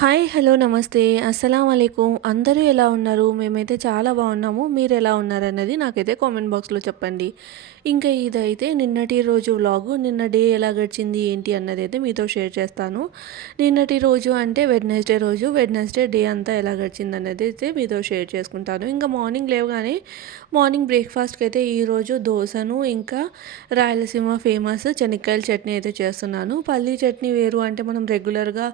Hi hello నమస్తే. అస్సలం అయికం అందరూ ఎలా ఉన్నారు? మేమైతే చాలా బాగున్నాము. మీరు ఎలా ఉన్నారన్నది నాకైతే కామెంట్ బాక్స్లో చెప్పండి. ఇంకా ఇదైతే నిన్నటి రోజు వ్లాగు. నిన్న డే ఎలా గడిచింది ఏంటి అన్నది అయితే మీతో షేర్ చేస్తాను. నిన్నటి రోజు అంటే వెడ్నెస్డే రోజు. వెడ్నెస్డే డే అంతా ఎలా గడిచింది అన్నది అయితే మీతో షేర్ చేసుకుంటాను. ఇంకా మార్నింగ్ లేవగానే మార్నింగ్ బ్రేక్ఫాస్ట్కి అయితే ఈరోజు దోశను ఇంకా రాయలసీమ ఫేమస్ చెనక్కాయల చట్నీ అయితే చేస్తున్నాను. పల్లీ చట్నీ వేరు అంటే మనం రెగ్యులర్గా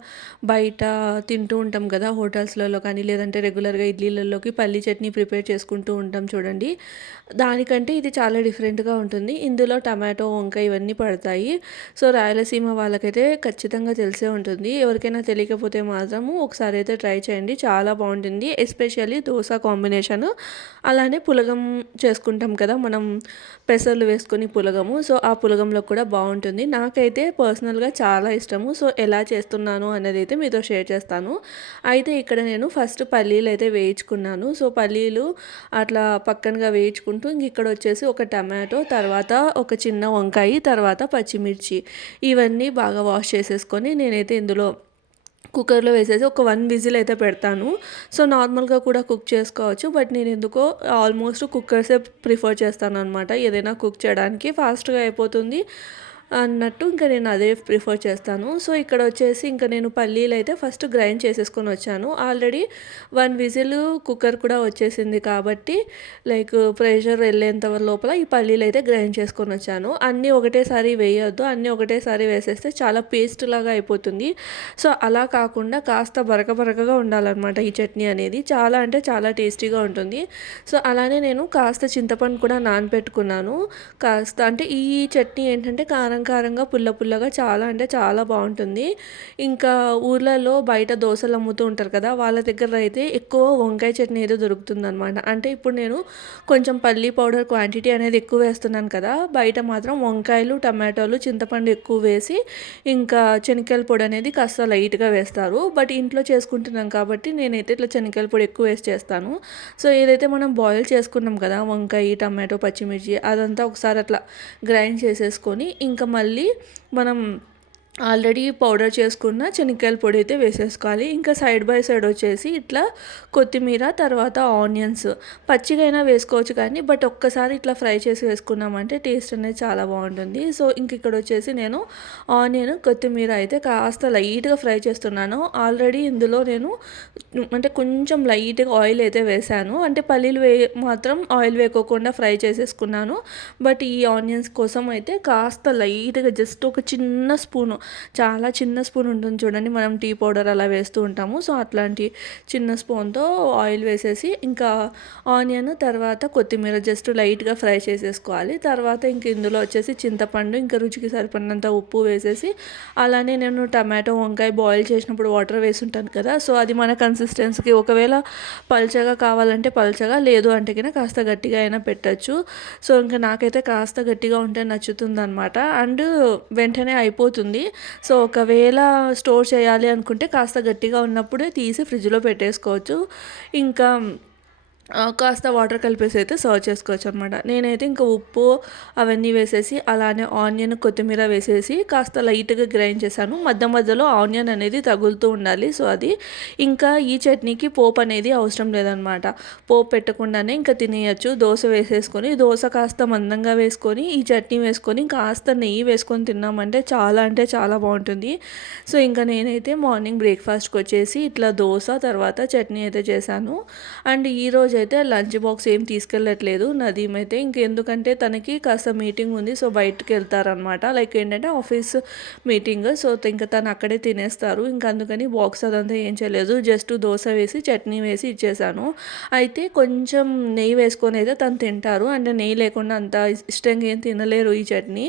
బయట తింటూ ఉంటాం కదా హోటల్స్లలో కానీ లేదంటే రెగ్యులర్గా ఇడ్లీలలోకి పల్లి చట్నీ ప్రిపేర్ చేసుకుంటూ ఉంటాం చూడండి. దానికంటే ఇది చాలా డిఫరెంట్గా ఉంటుంది. ఇందులో టమాటో వంకాయ ఇవన్నీ పడతాయి. సో రాయలసీమ వాళ్ళకైతే ఖచ్చితంగా తెలిసే ఉంటుంది. ఎవరికైనా తెలియకపోతే మాత్రము ఒకసారి అయితే ట్రై చేయండి. చాలా బాగుంటుంది. Especially dosa combination. అలానే పులగం చేసుకుంటాం కదా మనం పెసర్లు వేసుకొని పులగము. సో ఆ పులగంలో కూడా బాగుంటుంది. నాకైతే పర్సనల్గా చాలా ఇష్టము. సో ఎలా చేస్తున్నాను అనేది అయితే మీతో షేర్ చేస్తాను. అయితే ఇక్కడ నేను ఫస్ట్ పల్లీలు అయితే వేయించుకున్నాను. సో పల్లీలు అట్లా పక్కనగా వేయించుకుంటూ ఇంక ఇక్కడ వచ్చేసి ఒక టమాటో తర్వాత ఒక చిన్న వంకాయ తర్వాత పచ్చిమిర్చి ఇవన్నీ బాగా వాష్ చేసేసుకొని నేనైతే ఇందులో కుక్కర్లో వేసేసి ఒక వన్ విజిల్ అయితే పెడతాను. సో నార్మల్గా కూడా కుక్ చేసుకోవచ్చు. బట్ నేను ఎందుకో ఆల్మోస్ట్ కుక్కర్సే ప్రిఫర్ చేస్తాను అనమాట ఏదైనా కుక్ చేయడానికి ఫాస్ట్గా అయిపోతుంది. అన్నట్టు ఇంకా నేను అదే ప్రిఫర్ చేస్తాను. సో ఇక్కడ వచ్చేసి ఇంకా నేను పల్లీలు అయితే ఫస్ట్ గ్రైండ్ చేసేసుకొని వచ్చాను. ఆల్రెడీ వన్ విజిల్ కుక్కర్ కూడా వచ్చేసింది కాబట్టి లైక్ ప్రెషర్ వెళ్ళేంత లోపల ఈ పల్లీలు అయితే గ్రైండ్ చేసుకొని వచ్చాను. అన్నీ ఒకటేసారి వేయొద్దు అన్నీ ఒకటేసారి వేసేస్తే చాలా పేస్ట్ లాగా అయిపోతుంది. సో అలా కాకుండా కాస్త బరక బరకగా ఉండాలన్నమాట ఈ చట్నీ అనేది. చాలా అంటే చాలా టేస్టీగా ఉంటుంది. సో అలానే నేను కాస్త చింతపండు కూడా నానబెట్టుకున్నాను కాస్త అంటే ఈ చట్నీ ఏంటంటే కారం కారంగా పుల్ల పుల్లగా చాలా అంటే చాలా బాగుంటుంది. ఇంకా ఊర్లలో బయట దోశలు అమ్ముతూ ఉంటారు కదా వాళ్ళ దగ్గర అయితే ఎక్కువ వంకాయ చట్నీ అయితే దొరుకుతుంది అనమాట అంటే ఇప్పుడు నేను కొంచెం పల్లీ పౌడర్ క్వాంటిటీ అనేది ఎక్కువ వేస్తున్నాను కదా బయట మాత్రం వంకాయలు టమాటోలు చింతపండు ఎక్కువ వేసి ఇంకా శనగకాయల పొడి అనేది కాస్త లైట్గా వేస్తారు. బట్ ఇంట్లో చేసుకుంటున్నాం కాబట్టి నేనైతే ఇట్లా శనగకాయల పొడి ఎక్కువ వేసి చేస్తాను. సో ఏదైతే మనం బాయిల్ చేసుకున్నాం కదా వంకాయ టమాటో పచ్చిమిర్చి అదంతా ఒకసారి అట్లా గ్రైండ్ చేసేసుకొని ఇంకా మళ్ళీ మనం ఆల్రెడీ పౌడర్ చేసుకున్న శనక్కాయల పొడి అయితే వేసేసుకోవాలి. ఇంకా సైడ్ బై సైడ్ వచ్చేసి ఇట్లా కొత్తిమీర తర్వాత ఆనియన్స్. పచ్చిగైనా వేసుకోవచ్చు కానీ బట్ ఒక్కసారి ఇట్లా ఫ్రై చేసి వేసుకున్నామంటే టేస్ట్ అనేది చాలా బాగుంటుంది. సో ఇంక ఇక్కడ వచ్చేసి నేను ఆనియన్ కొత్తిమీర అయితే కాస్త లైట్గా ఫ్రై చేస్తున్నాను. ఆల్రెడీ ఇందులో నేను అంటే కొంచెం లైట్గా ఆయిల్ అయితే వేసాను. అంటే పల్లీలు వే మాత్రం ఆయిల్ వేయకోకుండా ఫ్రై చేసేసుకున్నాను. బట్ ఈ ఆనియన్స్ కోసం అయితే కాస్త లైట్గా జస్ట్ ఒక చిన్న స్పూను చాలా చిన్న స్పూన్ ఉంటుంది చూడండి మనం టీ పౌడర్ అలా వేస్తూ ఉంటాము. సో అట్లాంటి చిన్న స్పూన్తో ఆయిల్ వేసేసి ఇంకా ఆనియన్ తర్వాత కొత్తిమీర జస్ట్ లైట్గా ఫ్రై చేసేసుకోవాలి. తర్వాత ఇంక ఇందులో వచ్చేసి చింతపండు ఇంకా రుచికి సరిపడినంత ఉప్పు వేసేసి అలానే నేను టమాటో వంకాయ బాయిల్ చేసినప్పుడు వాటర్ వేసుంటాను కదా. సో అది మన కన్సిస్టెన్సీకి ఒకవేళ పల్చగా కావాలంటే పల్చగా లేదు అంటే కన్నా కాస్త గట్టిగా అయినా పెట్టచ్చు. సో ఇంకా నాకైతే కాస్త గట్టిగా ఉంటే నచ్చుతుంది అనమాట అండ్ వెంటనే అయిపోతుంది. సో ఒకవేళ స్టోర్ చేయాలి అనుకుంటే కాస్త గట్టిగా ఉన్నప్పుడే తీసి ఫ్రిడ్జ్లో పెట్టేసుకోవచ్చు. ఇంకా కాస్త వాటర్ కలిపేసి అయితే సర్వ్ చేసుకోవచ్చు అనమాట నేనైతే ఇంకా ఉప్పు అవన్నీ వేసేసి అలానే ఆనియన్ కొత్తిమీర వేసేసి కాస్త లైట్గా గ్రైండ్ చేశాను. మధ్య మధ్యలో ఆనియన్ అనేది తగులుతూ ఉండాలి. సో అది ఇంకా ఈ చట్నీకి పోపు అనేది అవసరం లేదనమాట పోపు పెట్టకుండానే ఇంకా తినేయచ్చు. దోశ వేసేసుకొని దోశ కాస్త మందంగా వేసుకొని ఈ చట్నీ వేసుకొని కాస్త నెయ్యి వేసుకొని తిన్నామంటే చాలా అంటే చాలా బాగుంటుంది. సో ఇంకా నేనైతే మార్నింగ్ బ్రేక్ఫాస్ట్కి వచ్చేసి ఇట్లా దోశ తర్వాత చట్నీ అయితే చేశాను. అండ్ ఈరోజు అయితే లంచ్ బాక్స్ ఏం తీసుకెళ్ళట్లేదు నదీమ్ అయితే. ఇంకెందుకంటే తనకి కాస్త మీటింగ్ ఉంది సో బయటకు వెళ్తారనమాట లైక్ ఏంటంటే ఆఫీస్ మీటింగ్ సో ఇంకా తను అక్కడే తినేస్తారు. ఇంకా అందుకని బాక్స్ అదంతా ఏం చేయలేదు. జస్ట్ దోశ వేసి చట్నీ వేసి ఇచ్చేసాను. అయితే కొంచెం నెయ్యి వేసుకొని అయితే తను తింటారు. అంటే నెయ్యి లేకుండా అంత ఇష్టంగా ఏం తినలేరు ఈ చట్నీ.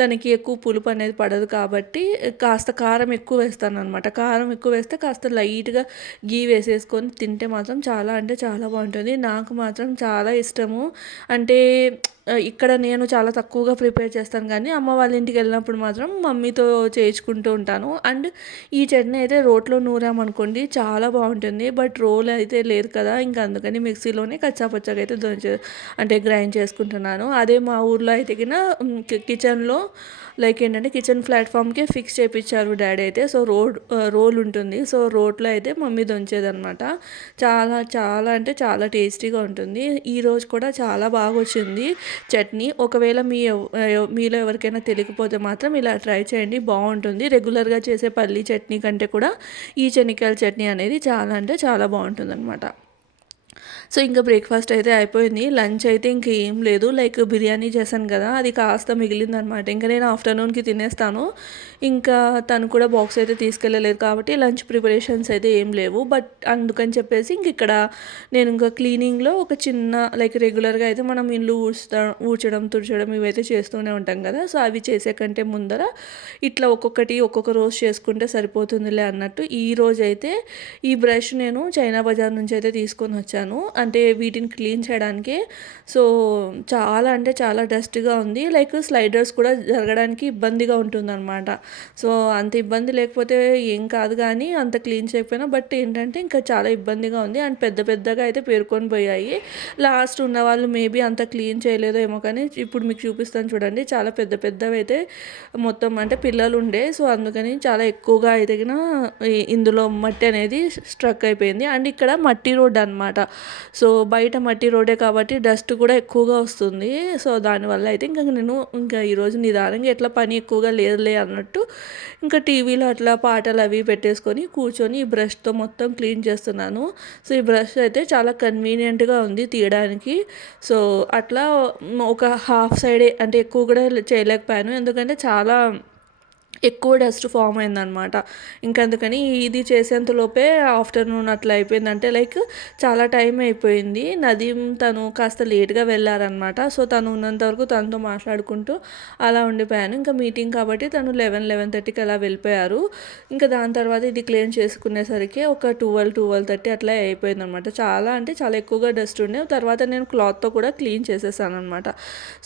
తనకి ఎక్కువ పులుపు అనేది పడదు కాబట్టి కాస్త కారం ఎక్కువ వేస్తాను అనమాట కారం ఎక్కువ వేస్తే కాస్త లైట్గా గీ వేసేసుకొని తింటే మాత్రం చాలా అంటే చాలా బాగుంటుంది. నాకు మాత్రం చాలా ఇష్టము. అంటే ఇక్కడ నేను చాలా తక్కువగా ప్రిపేర్ చేస్తాను కానీ అమ్మ వాళ్ళ ఇంటికి వెళ్ళినప్పుడు మాత్రం మమ్మీతో చేయించుకుంటూ ఉంటాను. అండ్ ఈ చట్నీ అయితే రోట్లో నూరామనుకోండి చాలా బాగుంటుంది. బట్ రోల్ అయితే లేదు కదా ఇంకా అందుకని మిక్సీలోనే కచ్చాపచ్చాగా అయితే దంచే అంటే గ్రైండ్ చేసుకుంటున్నాను. అదే మా ఊర్లో అయితే కిచెన్లో లైక్ ఏంటంటే కిచెన్ ప్లాట్ఫామ్కి ఫిక్స్ చేయించారు డాడీ అయితే. సో రోడ్ రోల్ ఉంటుంది. సో రోడ్లో అయితే మమ్మీ దొంచేదనమాట చాలా చాలా అంటే చాలా టేస్టీగా ఉంటుంది. ఈరోజు కూడా చాలా బాగా వచ్చింది చట్నీ. ఒకవేళ మీ మీలో ఎవరికైనా తెలియకపోతే మాత్రం ఇలా ట్రై చేయండి బాగుంటుంది. రెగ్యులర్గా చేసే పల్లీ చట్నీ కంటే కూడా ఈ చెనిక్కాయల చట్నీ అనేది చాలా అంటే చాలా బాగుంటుంది అనమాట సో ఇంకా బ్రేక్ఫాస్ట్ అయితే అయిపోయింది. లంచ్ అయితే ఇంక ఏం లేదు. లైక్ బిర్యానీ చేశాను కదా అది కాస్త మిగిలిందనమాట. ఇంకా నేను ఆఫ్టర్నూన్కి తినేస్తాను. ఇంకా తను కూడా బాక్స్ అయితే తీసుకెళ్ళలేదు కాబట్టి లంచ్ ప్రిపరేషన్స్ అయితే ఏం లేవు. బట్ అందుకని చెప్పేసి ఇంక ఇక్కడ నేను ఇంకా క్లీనింగ్లో ఒక చిన్న లైక్ రెగ్యులర్గా అయితే మనం ఇల్లు ఊడ్చుతా ఊడ్చడం తుడచడం ఇవైతే చేస్తూనే ఉంటాం కదా. సో అవి చేసే కంటే ముందర ఇట్లా ఒక్కొక్కటి ఒక్కొక్క రోజు చేసుకుంటే సరిపోతుందిలే అన్నట్టు ఈ రోజు అయితే ఈ బ్రష్ నేను చైనా బజార్ నుంచి అయితే తీసుకొని వచ్చాను. అంటే వీటిని క్లీన్ చేయడానికి. సో చాలా అంటే చాలా డస్ట్గా ఉంది. లైక్ స్లైడర్స్ కూడా జరగడానికి ఇబ్బందిగా ఉంటుందన్నమాట. సో అంత ఇబ్బంది లేకపోతే ఏం కాదు కానీ అంత క్లీన్ చేయకపోయినా బట్ ఏంటంటే ఇంకా చాలా ఇబ్బందిగా ఉంది. అండ్ పెద్ద పెద్దగా అయితే పేర్కొని పోయాయి. లాస్ట్ ఉన్న వాళ్ళు మేబీ అంత క్లీన్ చేయలేదో ఏమో కానీ ఇప్పుడు మీకు చూపిస్తాను చూడండి. చాలా పెద్ద పెద్దవి అయితే మొత్తం అంటే పిల్లలు ఉండే. సో అందుకని చాలా ఎక్కువగా అయితే ఇందులో మట్టి అనేది స్ట్రక్ అయిపోయింది. అండ్ ఇక్కడ మట్టి రోడ్ అనమాట సో బయట మట్టి రోడే కాబట్టి డస్ట్ కూడా ఎక్కువగా వస్తుంది. సో దానివల్ల అయితే ఇంకా నేను ఇంకా ఈరోజు నిదానంగా ఎట్లా పని ఎక్కువగా లేదులే అన్నట్టు ఇంకా టీవీలో అట్లా పాటలు అవి పెట్టేసుకొని కూర్చొని ఈ బ్రష్తో మొత్తం క్లీన్ చేస్తున్నాను. సో ఈ బ్రష్ అయితే చాలా కన్వీనియంట్గా ఉంది తీయడానికి. సో అట్లా ఒక హాఫ్ సైడే అంటే ఎక్కువ కూడా చేయలేకపోయాను. ఎందుకంటే చాలా ఎక్కువ డస్ట్ ఫామ్ అయిందనమాట. ఇంకా అందుకని ఇది చేసేంతలోపే ఆఫ్టర్నూన్ అట్లా అయిపోయిందంటే లైక్ చాలా టైం అయిపోయింది. నదీం తను కాస్త లేట్గా వెళ్ళారనమాట. సో తను ఉన్నంత వరకు తనతో మాట్లాడుకుంటూ అలా ఉండిపోయాను. ఇంకా మీటింగ్ కాబట్టి తను లెవెన్ లెవెన్ థర్టీకి అలా వెళ్ళిపోయారు. ఇంకా దాని తర్వాత ఇది క్లీన్ చేసుకునేసరికి ఒక ట్వెల్వ్ ట్వెల్వ్ థర్టీ అట్లా అయిపోయింది అనమాట చాలా అంటే చాలా ఎక్కువగా డస్ట్ ఉండే. తర్వాత నేను క్లాత్తో కూడా క్లీన్ చేసేసాను అనమాట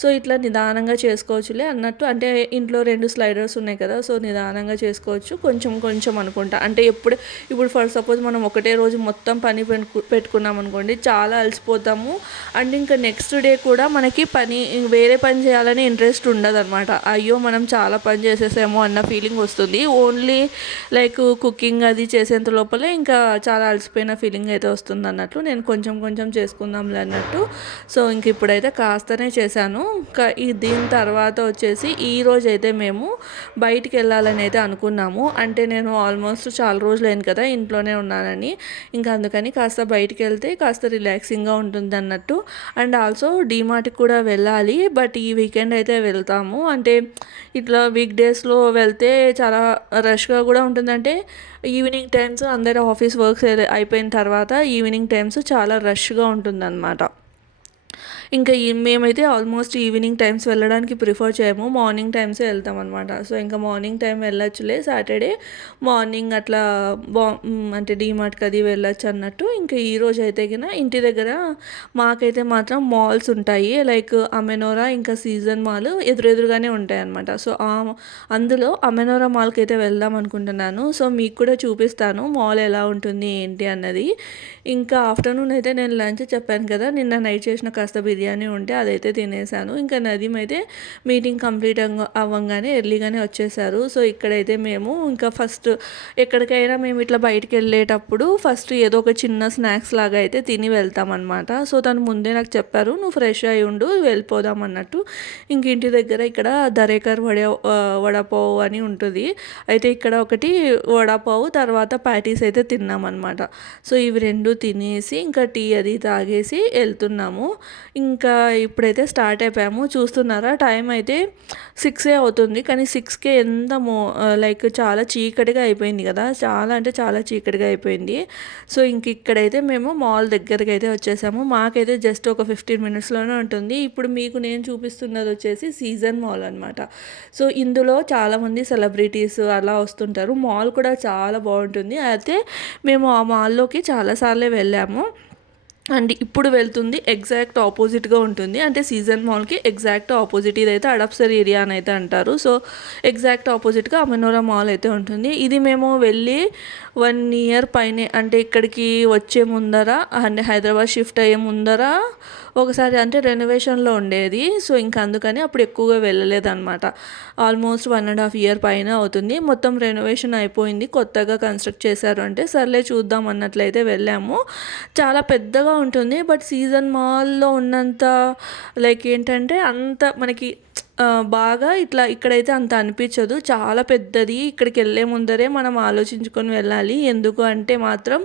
సో ఇట్లా నిదానంగా చేసుకోవచ్చులే అన్నట్టు అంటే ఇంట్లో రెండు స్లైడర్స్ ఉన్నాయి కదా సో నిదానంగా చేసుకోవచ్చు. కొంచెం కొంచెం అనుకుంటా. అంటే ఎప్పుడు ఇప్పుడు ఫర్ సపోజ్ మనం ఒకటే రోజు మొత్తం పని పెట్టుకున్నాం అనుకోండి చాలా అలసిపోతాము. అండ్ ఇంకా నెక్స్ట్ డే కూడా మనకి పని వేరే పని చేయాలని ఇంట్రెస్ట్ ఉండదు అనమాట అయ్యో మనం చాలా పని చేసేసామో అన్న ఫీలింగ్ వస్తుంది. ఓన్లీ లైక్ కుకింగ్ అది చేసేంత లోపలే ఇంకా చాలా అలసిపోయిన ఫీలింగ్ అయితే వస్తుంది అన్నట్లు. నేను కొంచెం కొంచెం చేసుకుందాంలే అన్నట్టు. సో ఇంక ఇప్పుడైతే కాస్తనే చేశాను. ఇంకా దీని తర్వాత వచ్చేసి ఈ రోజు అయితే మేము బయటికి బయటికి వెళ్ళాలని అయితే అనుకున్నాము. అంటే నేను ఆల్మోస్ట్ చాలా రోజులు అయింది కదా ఇంట్లోనే ఉన్నానని. ఇంకా అందుకని కాస్త బయటికి వెళ్తే కాస్త రిలాక్సింగ్గా ఉంటుంది అన్నట్టు. అండ్ ఆల్సో డీమార్ట్కి కూడా వెళ్ళాలి. బట్ ఈ వీకెండ్ అయితే వెళ్తాము. అంటే ఇట్లా వీక్ డేస్లో వెళ్తే చాలా రష్గా కూడా ఉంటుందంటే ఈవినింగ్ టైమ్స్ అందరూ ఆఫీస్ వర్క్స్ అయిపోయిన తర్వాత ఈవినింగ్ టైమ్స్ చాలా రష్గా ఉంటుందన్నమాట. ఇంకా మేమైతే ఆల్మోస్ట్ ఈవినింగ్ టైమ్స్ వెళ్ళడానికి ప్రిఫర్ చేయము. మార్నింగ్ టైమ్స్ వెళ్తాం అనమాట సో ఇంకా మార్నింగ్ టైం వెళ్ళొచ్చులే. సాటర్డే మార్నింగ్ అట్లా బా అంటే డీమార్ట్కి అది వెళ్ళొచ్చు అన్నట్టు. ఇంకా ఈ రోజు అయితే కన్నా ఇంటి దగ్గర మాకైతే మాత్రం మాల్స్ ఉంటాయి. లైక్ అమెనోరా ఇంకా సీజన్ మాల్ ఎదురెదురుగానే ఉంటాయి అనమాట సో అందులో అమెనోరా మాల్కి అయితే వెళ్దాం అనుకుంటున్నాను. సో మీకు కూడా చూపిస్తాను మాల్ ఎలా ఉంటుంది ఏంటి అన్నది. ఇంకా ఆఫ్టర్నూన్ అయితే నేను లంచ్ చెప్పాను కదా. నిన్న నైట్ చేసిన కాస్త బిర్యానీ బిర్యానీ ఉంటే అదైతే తినేసాను. ఇంకా నదీం అయితే మీటింగ్ కంప్లీట్ అవ్వగానే ఎర్లీగానే వచ్చేసారు. సో ఇక్కడైతే మేము ఇంకా ఫస్ట్ ఎక్కడికైనా మేము ఇట్లా బయటికి వెళ్ళేటప్పుడు ఫస్ట్ ఏదో ఒక చిన్న స్నాక్స్ లాగా అయితే తిని వెళ్తామన్నమాట. సో తను ముందే నాకు చెప్పారు నువ్వు ఫ్రెష్ అయి ఉండు వెళ్ళిపోదాం అన్నట్టు. ఇంక ఇంటి దగ్గర ఇక్కడ దరేకర్ వడ వడపావు అని ఉంటుంది. అయితే ఇక్కడ ఒకటి వడపావు తర్వాత ప్యాటీస్ అయితే తిన్నామన్నమాట. సో ఇవి రెండు తినేసి ఇంకా టీ అది తాగేసి వెళ్తున్నాము. ఇంకా ఇంకా ఇప్పుడైతే స్టార్ట్ అయిపోయాము. చూస్తున్నారా? టైం అయితే సిక్సే అవుతుంది. కానీ సిక్స్కే ఎంత మో లైక్ చాలా చీకటిగా అయిపోయింది కదా? చాలా అంటే చాలా చీకటిగా అయిపోయింది. సో ఇంక ఇక్కడైతే మేము మాల్ దగ్గరికి అయితే వచ్చేసాము. మాకైతే జస్ట్ ఒక ఫిఫ్టీన్ మినిట్స్లోనే ఉంటుంది. ఇప్పుడు మీకు నేను చూపిస్తున్నది వచ్చేసి సీజన్ మాల్ అనమాట సో ఇందులో చాలామంది సెలబ్రిటీస్ అలా వస్తుంటారు. మాల్ కూడా చాలా బాగుంటుంది. అయితే మేము ఆ మాల్లోకి చాలాసార్లే వెళ్ళాము. అండ్ ఇప్పుడు వెళ్తుంది ఎగ్జాక్ట్ ఆపోజిట్గా ఉంటుంది. అంటే సీజన్ మాల్కి ఎగ్జాక్ట్ ఆపోజిట్ ఇదైతే అడప్సర్ ఏరియా అని అయితే అంటారు. సో ఎగ్జాక్ట్ ఆపోజిట్గా అమెనోరా మాల్ అయితే ఉంటుంది. ఇది మేము వెళ్ళి వన్ ఇయర్ పైనే అంటే ఇక్కడికి వచ్చే ముందర అంటే హైదరాబాద్ షిఫ్ట్ అయ్యే ముందర ఒకసారి అంటే రెనోవేషన్లో ఉండేది. సో ఇంకా అందుకని అప్పుడు ఎక్కువగా వెళ్ళలేదన్నమాట. Almost one and half year పైన అవుతుంది. మొత్తం రెనోవేషన్ అయిపోయింది. కొత్తగా కన్స్ట్రక్ట్ చేశారు అంటే సర్లే చూద్దాం అన్నట్లయితే వెళ్ళాము. చాలా పెద్దగా ఉంటుంది. బట్ సీజన్ మాల్లో ఉన్నంత లైక్ ఏంటంటే అంత మనకి బాగా ఇట్లా ఇక్కడైతే అంత అనిపించదు. చాలా పెద్దది. ఇక్కడికి వెళ్ళే ముందరే మనం ఆలోచించుకొని వెళ్ళాలి. ఎందుకు అంటే మాత్రం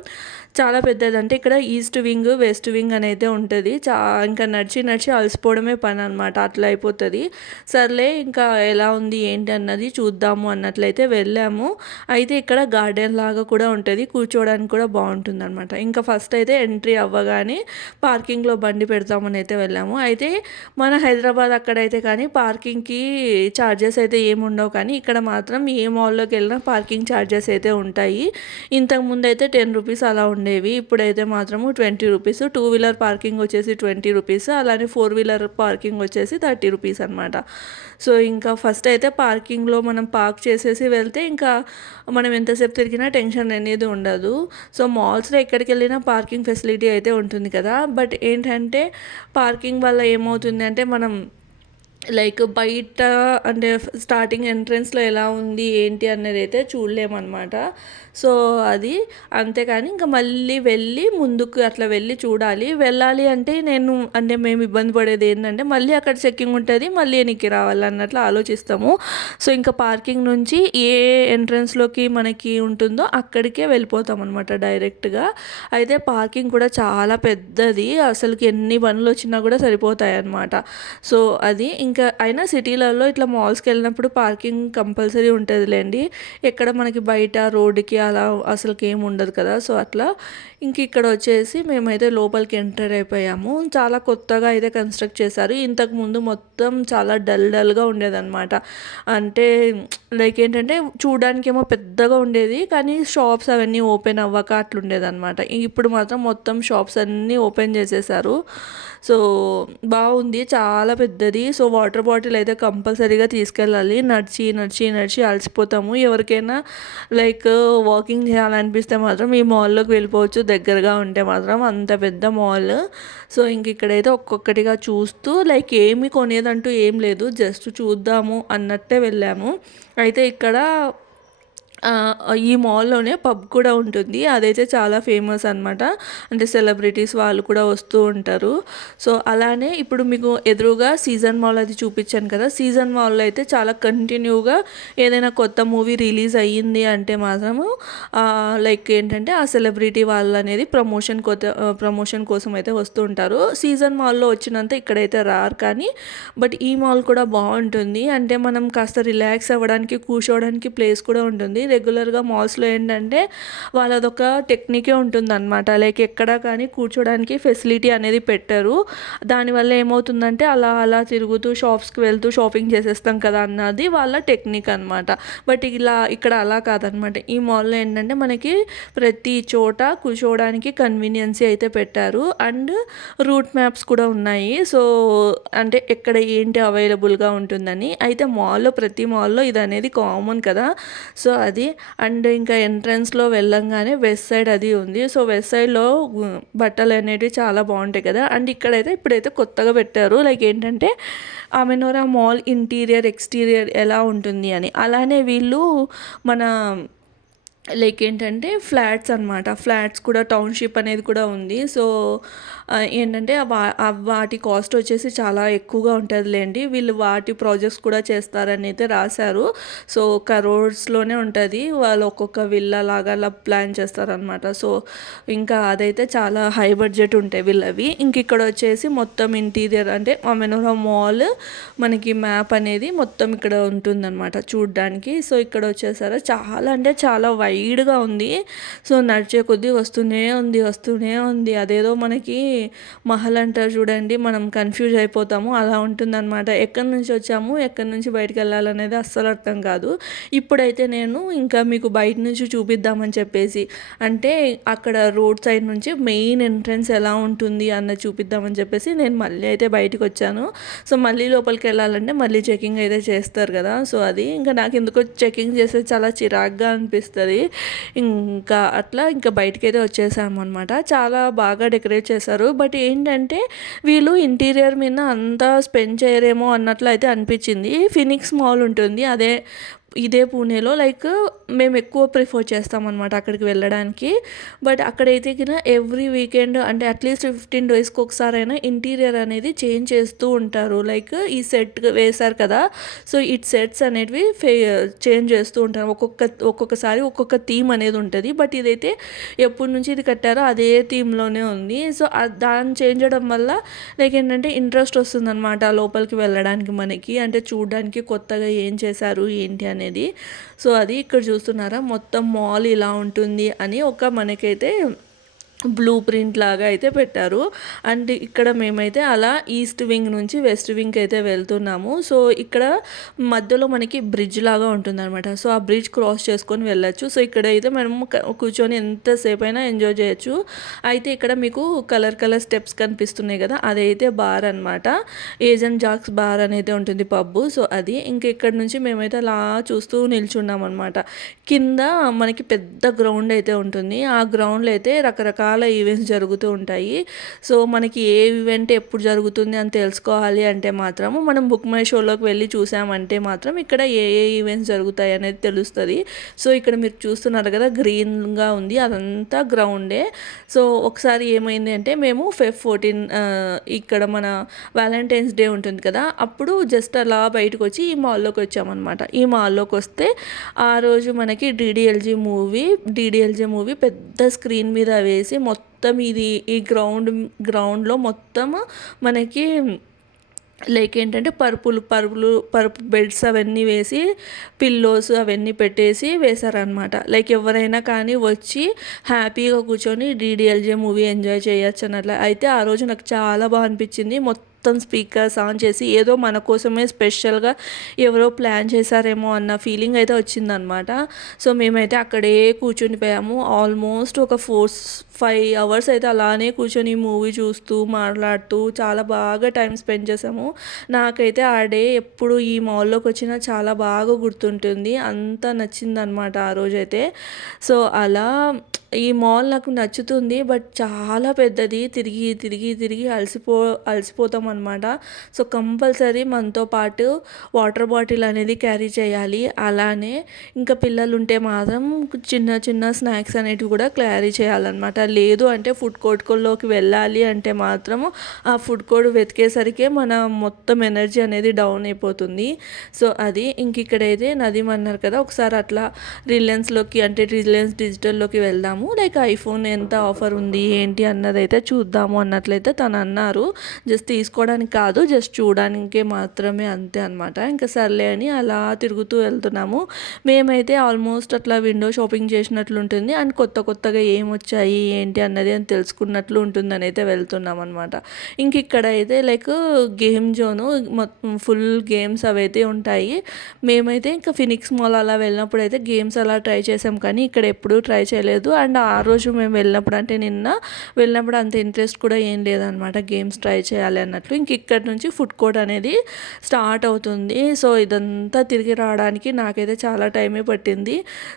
చాలా పెద్దది అంటే ఇక్కడ ఈస్ట్ వింగ్ వెస్ట్ వింగ్ అని అయితే ఉంటుంది. చా ఇంకా నడిచి నడిచి అలసిపోవడమే పని అనమాట అట్లా అయిపోతుంది. సర్లే ఇంకా ఎలా ఉంది ఏంటి అన్నది చూద్దాము అన్నట్లయితే వెళ్ళాము. అయితే ఇక్కడ గార్డెన్ లాగా కూడా ఉంటుంది. కూర్చోవడానికి కూడా బాగుంటుంది అనమాట ఇంకా ఫస్ట్ అయితే ఎంట్రీ అవ్వగానే పార్కింగ్లో బండి పెడతామని అయితే వెళ్ళాము. అయితే మన హైదరాబాద్ అక్కడైతే కానీ పార్కింగ్కి ఛార్జెస్ అయితే ఏముండవు కానీ ఇక్కడ మాత్రం ఏ మాల్లోకి వెళ్ళినా పార్కింగ్ ఛార్జెస్ అయితే ఉంటాయి. ఇంతకుముందు అయితే టెన్ రూపీస్ అలా ఉండేవి. ఇప్పుడైతే మాత్రము twenty rupees two wheeler parking వచ్చేసి ట్వంటీ రూపీస్ అలానే ఫోర్ వీలర్ పార్కింగ్ వచ్చేసి థర్టీ రూపీస్ అనమాట సో ఇంకా ఫస్ట్ అయితే పార్కింగ్లో మనం పార్క్ చేసేసి వెళ్తే ఇంకా మనం ఎంతసేపు తిరిగినా టెన్షన్ అనేది ఉండదు. సో మాల్స్లో ఎక్కడికి వెళ్ళినా పార్కింగ్ ఫెసిలిటీ అయితే ఉంటుంది కదా. బట్ ఏంటంటే పార్కింగ్ వల్ల ఏమవుతుంది అంటే మనం లైక్ బయట అంటే స్టార్టింగ్ ఎంట్రన్స్లో ఎలా ఉంది ఏంటి అనేది అయితే చూడలేమన్నమాట. సో అది అంతేకాని ఇంకా మళ్ళీ వెళ్ళి ముందుకు అట్లా వెళ్ళి చూడాలి. వెళ్ళాలి అంటే నేను అంటే మేము ఇబ్బంది పడేది ఏంటంటే మళ్ళీ అక్కడ చెక్కింగ్ ఉంటుంది మళ్ళీ ఎనికి రావాలి అన్నట్లు ఆలోచిస్తాము. సో ఇంకా పార్కింగ్ నుంచి ఏ ఎంట్రన్స్లోకి మనకి ఉంటుందో అక్కడికే వెళ్ళిపోతాం అనమాట డైరెక్ట్గా. అయితే పార్కింగ్ కూడా చాలా పెద్దది. అసలుకి ఎన్ని బండ్లు వచ్చినా కూడా సరిపోతాయి అన్నమాట సో అది ఇంకా అయినా సిటీలలో ఇట్లా మాల్స్కి వెళ్ళినప్పుడు పార్కింగ్ కంపల్సరీ ఉంటుందిలేండి. ఎక్కడ మనకి బయట రోడ్డుకి అలా అసలుకి ఏమి ఉండదు కదా. సో అట్లా ఇంక ఇక్కడ వచ్చేసి మేమైతే లోపలికి ఎంటర్ అయిపోయాము. చాలా కొత్తగా అయితే కన్స్ట్రక్ట్ చేశారు. ఇంతకు ముందు మొత్తం చాలా డల్ డల్గా ఉండేదన్నమాట. అంటే లైక్ ఏంటంటే చూడడానికి ఏమో పెద్దగా ఉండేది కానీ షాప్స్ అవన్నీ ఓపెన్ అవ్వక అట్లుండేదన్నమాట. ఇప్పుడు మాత్రం మొత్తం షాప్స్ అన్నీ ఓపెన్ చేసేసారు. సో బాగుంది. చాలా పెద్దది. సో వాటర్ బాటిల్ అయితే కంపల్సరీగా తీసుకెళ్ళాలి. నడిచి నడిచి నడిచి అలసిపోతాము. ఎవరికైనా లైక్ వాకింగ్ చేయాలనిపిస్తే మాత్రం ఈ మాల్లోకి వెళ్ళిపోవచ్చు. దగ్గరగా ఉంటే మాత్రం అంత పెద్ద మాల్. సో ఇంక ఇక్కడైతే ఒక్కొక్కటిగా చూస్తూ లైక్ ఏమి కొనేదంటూ ఏం లేదు. జస్ట్ చూద్దాము అన్నట్టే వెళ్ళాము. అయితే ఇక్కడ ఈ మాల్లోనే పబ్ కూడా ఉంటుంది. అదైతే చాలా ఫేమస్ అనమాట అంటే సెలబ్రిటీస్ వాళ్ళు కూడా వస్తూ ఉంటారు. సో అలానే ఇప్పుడు మీకు ఎదురుగా సీజన్ మాల్ అది చూపించాను కదా. సీజన్ మాల్లో అయితే చాలా కంటిన్యూగా ఏదైనా కొత్త మూవీ రిలీజ్ అయ్యింది అంటే మాత్రము లైక్ ఏంటంటే ఆ సెలబ్రిటీ వాళ్ళు అనేది ప్రమోషన్ కొత్త ప్రమోషన్ కోసం అయితే వస్తూ ఉంటారు. సీజన్ మాల్లో వచ్చినంత ఇక్కడైతే రారు కానీ బట్ ఈ మాల్ కూడా బాగుంటుంది. అంటే మనం కాస్త రిలాక్స్ అవ్వడానికి కూర్చోవడానికి ప్లేస్ కూడా ఉంటుంది. రెగ్యులర్గా మాల్స్లో ఏంటంటే వాళ్ళదొక టెక్నికే ఉంటుందన్నమాట. లైక్ ఎక్కడ కానీ కూర్చోడానికి ఫెసిలిటీ అనేది పెట్టరు. దానివల్ల ఏమవుతుందంటే అలా అలా తిరుగుతూ షాప్స్కి వెళ్తూ షాపింగ్ చేసేస్తాం కదా అన్నది వాళ్ళ టెక్నిక్ అనమాట బట్ ఇలా ఇక్కడ అలా కాదనమాట ఈ మాల్లో ఏంటంటే మనకి ప్రతి చోట కూర్చోవడానికి కన్వీనియన్సీ అయితే పెట్టారు. అండ్ రూట్ మ్యాప్స్ కూడా ఉన్నాయి. సో అంటే ఎక్కడ ఏంటి అవైలబుల్గా ఉంటుందని. అయితే మాల్లో ప్రతి మాల్లో ఇది అనేది కామన్ కదా. సో అది అది. అండ్ ఇంకా ఎంట్రన్స్లో వెళ్ళంగానే వెస్ట్ సైడ్ అది ఉంది. సో వెస్ట్ సైడ్లో బట్టలు అనేవి చాలా బాగుంటాయి కదా. అండ్ ఇక్కడైతే ఇప్పుడైతే కొత్తగా పెట్టారు. లైక్ ఏంటంటే ఆమెనోరా మాల్ ఇంటీరియర్ ఎక్స్టీరియర్ ఎలా ఉంటుంది అని. అలానే వీళ్ళు మన లైక్ ఏంటంటే ఫ్లాట్స్ అనమాట ఫ్లాట్స్ కూడా టౌన్షిప్ అనేది కూడా ఉంది. సో ఏంటంటే వాటి కాస్ట్ వచ్చేసి చాలా ఎక్కువగా ఉంటుందిలేండి. వీళ్ళు వాటి ప్రాజెక్ట్స్ కూడా చేస్తారని అయితే రాశారు. సో కరోడ్స్లోనే ఉంటుంది. వాళ్ళు ఒక్కొక్క విల్లా లాగా అలా ప్లాన్ చేస్తారనమాట. సో ఇంకా అదైతే చాలా హై బడ్జెట్ ఉంటాయి వీళ్ళవి. ఇంక ఇక్కడ వచ్చేసి మొత్తం ఇంటీరియర్ అంటే మెనోరా మాల్ మనకి మ్యాప్ అనేది మొత్తం ఇక్కడ ఉంటుందన్నమాట చూడ్డానికి. సో ఇక్కడ వచ్చేసారా చాలా అంటే చాలా వైడ్గా ఉంది. సో నడిచే కొద్దీ వస్తూనే ఉంది వస్తూనే ఉంది. అదేదో మనకి మహల్ అంటారు చూడండి మనం కన్ఫ్యూజ్ అయిపోతాము. అలా ఉంటుందన్నమాట. ఎక్కడి నుంచి వచ్చాము ఎక్కడి నుంచి బయటకు వెళ్ళాలనేది అస్సలు అర్థం కాదు. ఇప్పుడైతే నేను ఇంకా మీకు బయట నుంచి చూపిద్దామని చెప్పేసి అంటే అక్కడ రోడ్ సైడ్ నుంచి మెయిన్ ఎంట్రన్స్ ఎలా ఉంటుంది అన్నది చూపిద్దామని చెప్పేసి నేను మళ్ళీ అయితే బయటకు వచ్చాను. సో మళ్ళీ లోపలికి వెళ్ళాలంటే మళ్ళీ చెకింగ్ అయితే చేస్తారు కదా. సో అది ఇంకా నాకు ఎందుకో చెకింగ్ చేస్తే చాలా చిరాగ్గా అనిపిస్తుంది. ఇంకా అట్లా ఇంకా బయటకైతే వచ్చేసాము అనమాట చాలా బాగా డెకరేట్ చేశారు. బట్ ఏంటంటే వీళ్ళు ఇంటీరియర్ మీద అంతా స్పెండ్ చేయరేమో అన్నట్లు అయితే అనిపించింది ఫినిక్స్ మాల్ ఉంటుంది. అదే ఇదే పూణేలో లైక్ మేము ఎక్కువ ప్రిఫర్ చేస్తామన్నమాట అక్కడికి వెళ్ళడానికి. బట్ అక్కడైతే కదా ఎవ్రీ వీకెండ్ అంటే అట్లీస్ట్ ఫిఫ్టీన్ డేస్కి ఒకసారైనా ఇంటీరియర్ అనేది చేంజ్ చేస్తూ ఉంటారు. లైక్ ఈ సెట్ వేశారు కదా సో ఇట్ సెట్స్ అనేటివి ఫే చేంజ్ చేస్తూ ఉంటారు. ఒక్కొక్క ఒక్కొక్కసారి ఒక్కొక్క థీమ్ అనేది ఉంటుంది. బట్ ఇదైతే ఎప్పటి నుంచి ఇది కట్టారో అదే థీమ్లోనే ఉంది. సో దాన్ని చేంజ్ చేయడం వల్ల లైక్ ఏంటంటే ఇంట్రెస్ట్ వస్తుందన్నమాట లోపలికి వెళ్ళడానికి మనకి. అంటే చూడడానికి కొత్తగా ఏం చేశారు ఏంటి అని అనేది. సో అది ఇక్కడ చూస్తున్నారా? మొత్తం మాల్ ఇలా ఉంటుంది అని ఒక మనకైతే బ్లూ ప్రింట్ లాగా అయితే పెట్టారు. అండ్ ఇక్కడ మేమైతే అలా ఈస్ట్ వింగ్ నుంచి వెస్ట్ వింగ్కి అయితే వెళ్తున్నాము. సో ఇక్కడ మధ్యలో మనకి బ్రిడ్జ్ లాగా ఉంటుందన్నమాట. సో ఆ బ్రిడ్జ్ క్రాస్ చేసుకొని వెళ్ళచ్చు. సో ఇక్కడ అయితే మనము కూర్చొని ఎంతసేపు అయినా ఎంజాయ్ చేయొచ్చు. అయితే ఇక్కడ మీకు కలర్ కలర్ స్టెప్స్ కనిపిస్తున్నాయి కదా అదైతే బార్ అనమాట ఏజెంట్ జాక్స్ బార్ అనేది ఉంటుంది పబ్బు. సో అది ఇంకా ఇక్కడ నుంచి మేమైతే అలా చూస్తూ నిల్చున్నాం అనమాట కింద మనకి పెద్ద గ్రౌండ్ అయితే ఉంటుంది. ఆ గ్రౌండ్లో అయితే రకరకాల రకరకాల ఈవెంట్స్ జరుగుతూ ఉంటాయి. సో మనకి ఏ ఈవెంట్ ఎప్పుడు జరుగుతుంది అని తెలుసుకోవాలి అంటే మాత్రం మనం బుక్ మై షోలోకి వెళ్ళి చూసామంటే మాత్రం ఇక్కడ ఏ ఏ ఈవెంట్స్ జరుగుతాయి అనేది తెలుస్తుంది. సో ఇక్కడ మీరు చూస్తున్నారు కదా గ్రీన్గా ఉంది అదంతా గ్రౌండే సో ఒకసారి ఏమైంది అంటే మేము ఫెబ్ ఫోర్టీన్ ఇక్కడ మన వ్యాలంటైన్స్ డే ఉంటుంది కదా అప్పుడు జస్ట్ అలా బయటకు వచ్చి ఈ మాల్లోకి వచ్చామన్నమాట. ఈ మాల్లోకి వస్తే ఆ రోజు మనకి డిడిఎల్జీ మూవీ డిడిఎల్జీ మూవీ పెద్ద స్క్రీన్ మీద వేసి మొత్తం ఇది ఈ గ్రౌండ్ గ్రౌండ్లో మొత్తం మనకి లైక్ ఏంటంటే పరుపులు పరుపులు పరుపు బెడ్స్ అవన్నీ వేసి పిల్లోస్ అవన్నీ పెట్టేసి వేశారనమాట లైక్ ఎవరైనా కానీ వచ్చి హ్యాపీగా కూర్చొని డీడీఎల్జే మూవీ ఎంజాయ్ చేయొచ్చు అన్నట్లు అయితే ఆ రోజు నాకు చాలా బాగా అనిపించింది. మొత్తం మొత్తం స్పీకర్స్ ఆన్ చేసి ఏదో మన కోసమే స్పెషల్గా ఎవరో ప్లాన్ చేశారేమో అన్న ఫీలింగ్ అయితే వచ్చిందనమాట సో మేమైతే అక్కడే కూర్చునిపోయాము ఆల్మోస్ట్ ఒక ఫోర్ ఫైవ్ అవర్స్ అయితే అలానే కూర్చొని మూవీ చూస్తూ మాట్లాడుతూ చాలా బాగా టైం స్పెండ్ చేసాము నాకైతే ఆ డే ఎప్పుడు ఈ మాల్లోకి వచ్చినా చాలా బాగా గుర్తుంటుంది. అంత నచ్చిందనమాట ఆ రోజైతే. సో అలా ఈ మాల్ నాకు నచ్చుతుంది బట్ చాలా పెద్దది. తిరిగి తిరిగి తిరిగి అలసిపో అలసిపోతాం అనమాట సో కంపల్సరీ మనతో పాటు వాటర్ బాటిల్ అనేది క్యారీ చేయాలి. అలానే ఇంకా పిల్లలు ఉంటే మాత్రం చిన్న చిన్న స్నాక్స్ అనేటివి కూడా క్యారీ చేయాలన్నమాట. లేదు అంటే ఫుడ్ కోర్ట్లోకి వెళ్ళాలి అంటే మాత్రం ఆ ఫుడ్ కోర్ట్ వెతికేసరికి మన మొత్తం ఎనర్జీ అనేది డౌన్ అయిపోతుంది. సో అది ఇంక ఇక్కడైతే నదీం అన్నారు కదా ఒకసారి అట్లా రిలయన్స్లోకి అంటే రిలయన్స్ డిజిటల్లోకి వెళ్దాం వెళ్దాము లైక్ ఐఫోన్ ఎంత ఆఫర్ ఉంది ఏంటి అన్నది అయితే చూద్దాము అన్నట్లయితే తను అన్నారు. జస్ట్ తీసుకోవడానికి కాదు జస్ట్ చూడడానికి మాత్రమే అంతే అనమాట ఇంకా సర్లే అని అలా తిరుగుతూ వెళ్తున్నాము. మేమైతే ఆల్మోస్ట్ అట్లా విండో షాపింగ్ చేసినట్లు ఉంటుంది. అండ్ కొత్త కొత్తగా ఏం వచ్చాయి ఏంటి అన్నది అని తెలుసుకున్నట్లు ఉంటుందని అయితే వెళ్తున్నాం అనమాట ఇంక ఇక్కడ అయితే లైక్ గేమ్ జోను మొత్తం ఫుల్ గేమ్స్ అవైతే ఉంటాయి. మేమైతే ఇంకా ఫినిక్స్ మాల్ అలా వెళ్ళినప్పుడు అయితే గేమ్స్ అలా ట్రై చేసాం. కానీ ఇక్కడ ఎప్పుడూ ట్రై చేయలేదు. అండ్ అండ్ ఆ రోజు మేము వెళ్ళినప్పుడు అంటే నిన్న వెళ్ళినప్పుడు అంత ఇంట్రెస్ట్ కూడా ఏం లేదనమాట. గేమ్స్ ట్రై చేయాలి అన్నట్లు. ఇంక ఇక్కడ నుంచి ఫుడ్ కోర్ట్ అనేది స్టార్ట్ అవుతుంది. సో ఇదంతా తిరిగి రావడానికి నాకైతే చాలా టైమే పట్టింది.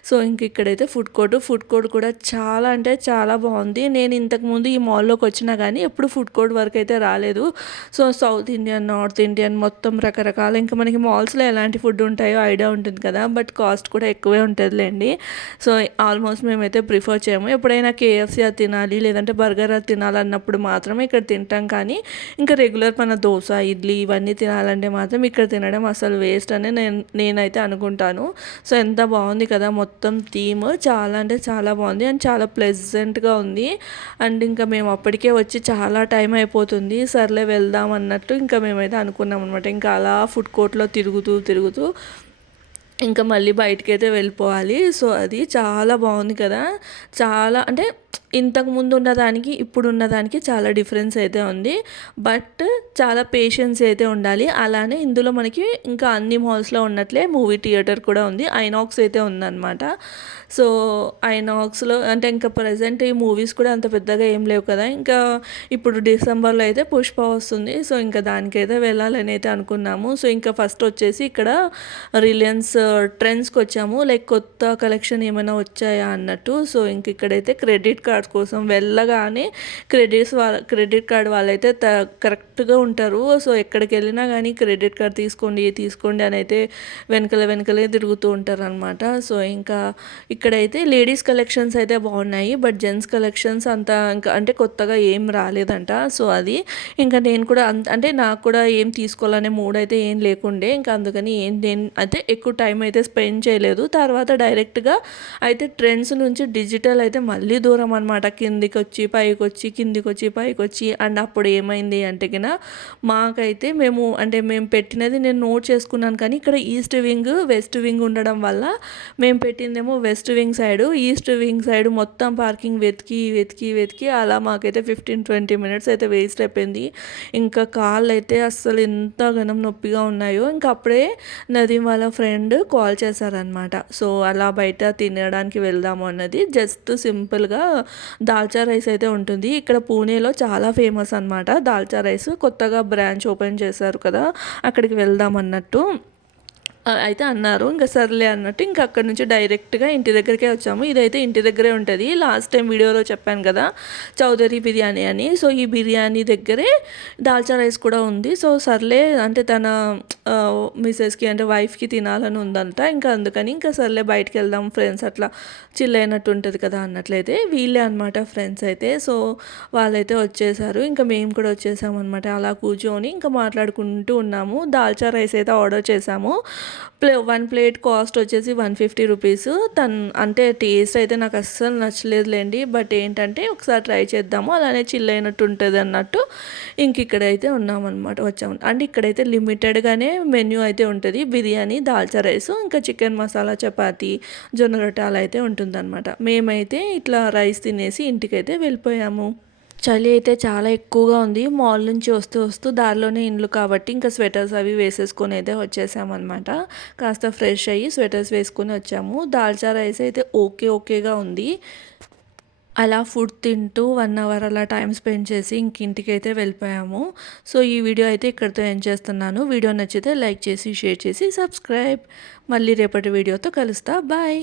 సో ఇంక ఇక్కడైతే ఫుడ్ కోర్ట్ ఫుడ్ కోర్ట్ కూడా చాలా అంటే చాలా బాగుంది. నేను ఇంతకుముందు ఈ మాల్లోకి వచ్చినా కానీ ఎప్పుడు ఫుడ్ కోర్ట్ వరకు అయితే రాలేదు. So south Indian north Indian మొత్తం రకరకాల ఇంకా మనకి మాల్స్లో ఎలాంటి ఫుడ్ ఉంటాయో ఐడియా ఉంటుంది కదా. బట్ కాస్ట్ కూడా ఎక్కువే ఉంటుందిలేండి. సో ఆల్మోస్ట్ మేమైతే ప్రిఫర్ చేయము ఎప్పుడైనా కేఎఫ్సీ అది తినాలి లేదంటే బర్గర్ అది తినాలన్నప్పుడు మాత్రమే ఇక్కడ తింటాం. కానీ ఇంకా రెగ్యులర్ మన దోశ ఇడ్లీ ఇవన్నీ తినాలంటే మాత్రం ఇక్కడ తినడం అసలు వేస్ట్ అని నేను నేనైతే అనుకుంటాను. సో ఎంత బాగుంది కదా మొత్తం థీమ్. చాలా అంటే చాలా బాగుంది అండ్ చాలా ప్లెజెంట్గా ఉంది. అండ్ ఇంకా మేము అప్పటికే వచ్చి చాలా టైం అయిపోతుంది. సర్లే వెళ్దాం అన్నట్టు ఇంకా మేమైతే అనుకున్నాం అనమాట ఇంకా అలా ఫుడ్ కోర్ట్లో తిరుగుతూ తిరుగుతూ ఇంకా మళ్ళీ బయటకైతే వెళ్ళిపోవాలి. సో అది చాలా బాగుంది కదా. చాలా అంటే ఇంతకు ముందు ఉన్నదానికి ఇప్పుడు ఉన్నదానికి చాలా డిఫరెన్స్ అయితే ఉంది. బట్ చాలా పేషెన్స్ అయితే ఉండాలి. అలానే ఇందులో మనకి ఇంకా అన్ని మాల్స్లో ఉన్నట్లే మూవీ థియేటర్ కూడా ఉంది. ఐనాక్స్ అయితే ఉందన్నమాట. సో ఐనాక్స్లో అంటే ఇంకా ప్రజెంట్ ఈ మూవీస్ కూడా అంత పెద్దగా ఏం లేవు కదా. ఇంకా ఇప్పుడు డిసెంబర్లో అయితే పుష్ప వస్తుంది. సో ఇంకా దానికైతే వెళ్ళాలని అయితే అనుకున్నాము. సో ఇంకా ఫస్ట్ వచ్చేసి ఇక్కడ రిలయన్స్ uh, ట్రెండ్స్కి వచ్చాము. లైక్ కొత్త కలెక్షన్ ఏమైనా వచ్చాయా అన్నట్టు. సో ఇంక ఇక్కడైతే క్రెడిట్ కార్డ్ కోసం వెళ్ళగానే క్రెడిట్స్ వాళ్ళ క్రెడిట్ కార్డ్ వాళ్ళైతే త కరెక్ట్గా ఉంటారు. సో ఎక్కడికి వెళ్ళినా కానీ క్రెడిట్ కార్డ్ తీసుకోండి తీసుకోండి అని అయితే వెనకల వెనకలే తిరుగుతూ ఉంటారు అనమాట సో ఇంకా ఇక్కడైతే లేడీస్ కలెక్షన్స్ అయితే బాగున్నాయి బట్ జెంట్స్ కలెక్షన్స్ అంత ఇంకా అంటే కొత్తగా ఏం రాలేదంట. సో అది ఇంకా నేను కూడా అంత అంటే నాకు కూడా ఏం తీసుకోవాలనే మూడ్ అయితే ఏం లేకుండే. ఇంకా అందుకని ఏం నేను అయితే ఎక్కువ టైం అయితే స్పెండ్ చేయలేదు. తర్వాత డైరెక్ట్గా అయితే ట్రెండ్స్ నుంచి డిజిటల్ అయితే మళ్ళీ దూరం అనమాట కిందికి వచ్చి పైకి వచ్చి కిందికి వచ్చి పైకి వచ్చి అండ్ అప్పుడు ఏమైంది అంటే కినా మాకైతే మేము అంటే మేము పెట్టినది నేను నోట్ చేసుకున్నాను. కానీ ఇక్కడ ఈస్ట్ వింగ్ వెస్ట్ వింగ్ ఉండడం వల్ల మేము పెట్టిందేమో west wing side. East wing side మొత్తం పార్కింగ్ వెతికి వెతికి వెతికి అలా మాకైతే ఫిఫ్టీన్ ట్వంటీ మినిట్స్ అయితే వేస్ట్ అయిపోయింది. ఇంకా కాళ్ళు అయితే అస్సలు ఎంత ఘనం నొప్పిగా ఉన్నాయో. ఇంకా అప్పుడే నదీం వాళ్ళ ఫ్రెండ్ కాల్ చేశారనమాట సో అలా బయట తినడానికి వెళ్దాము అన్నది. జస్ట్ సింపుల్గా దాల్చా రైస్ అయితే ఉంటుంది. ఇక్కడ పూణేలో చాలా ఫేమస్ అనమాట దాల్చా రైస్ కొత్తగా బ్రాంచ్ ఓపెన్ చేశారు కదా అక్కడికి వెళ్దాం అన్నట్టు. అయితే అన్నారు. ఇంకా సర్లే అన్నట్టు ఇంకా అక్కడ నుంచి డైరెక్ట్గా ఇంటి దగ్గరికే వచ్చాము. ఇదైతే ఇంటి దగ్గరే ఉంటుంది. లాస్ట్ టైం వీడియోలో చెప్పాను కదా చౌదరి బిర్యానీ అని. సో ఈ బిర్యానీ దగ్గరే దాల్చా రైస్ కూడా ఉంది. సో సర్లే అంటే తన మిసెస్కి అంటే వైఫ్కి తినాలని ఉందంట. ఇంకా అందుకని ఇంకా సర్లే బయటకు వెళ్దాం ఫ్రెండ్స్ అట్లా చిల్ అయినట్టు ఉంటుంది కదా అన్నట్లయితే వీళ్ళే అనమాట ఫ్రెండ్స్ అయితే. సో వాళ్ళైతే వచ్చేసారు. ఇంకా మేము కూడా వచ్చేసామన్నమాట. అలా కూర్చొని ఇంకా మాట్లాడుకుంటూ ఉన్నాము. దాల్చా రైస్ అయితే ఆర్డర్ చేసాము. ప్లే వన్ ప్లేట్ కాస్ట్ వచ్చేసి వన్ ఫిఫ్టీ రూపీస్. తన్ అంటే టేస్ట్ అయితే నాకు అస్సలు నచ్చలేదులేండి. బట్ ఏంటంటే ఒకసారి ట్రై చేద్దాము. అలానే చిల్ అయినట్టు ఉంటుంది అన్నట్టు ఇంక ఇక్కడైతే ఉన్నామన్నమాట వచ్చాము. అండ్ ఇక్కడైతే లిమిటెడ్గానే మెన్యూ అయితే ఉంటుంది. బిర్యానీ దాల్చా రైస్ ఇంకా చికెన్ మసాలా చపాతి జొన్న రొట్టాలు అయితే ఉంటుందన్నమాట. మేమైతే ఇట్లా రైస్ తినేసి ఇంటికైతే వెళ్ళిపోయాము. చలి అయితే చాలా ఎక్కువగా ఉంది. మాల్ నుంచి వస్తూ వస్తూ దారిలోనే ఇండ్లు కాబట్టి ఇంకా స్వెటర్స్ అవి వేసేసుకొని అయితే వచ్చేసామన్నమాట. కాస్త ఫ్రెష్ అయ్యి స్వెటర్స్ వేసుకొని వచ్చాము. దాల్చా రైస్ అయితే ఓకే ఓకేగా ఉంది. అలా ఫుడ్ తింటూ వన్ అవర్ అలా టైం స్పెండ్ చేసి ఇంకింటికి అయితే వెళ్ళిపోయాము. సో ఈ వీడియో అయితే ఇక్కడితో ఎండ్ చేస్తున్నాను. వీడియో నచ్చితే లైక్ చేసి షేర్ చేసి సబ్స్క్రైబ్. మళ్ళీ రేపటి వీడియోతో కలుస్తా. బాయ్!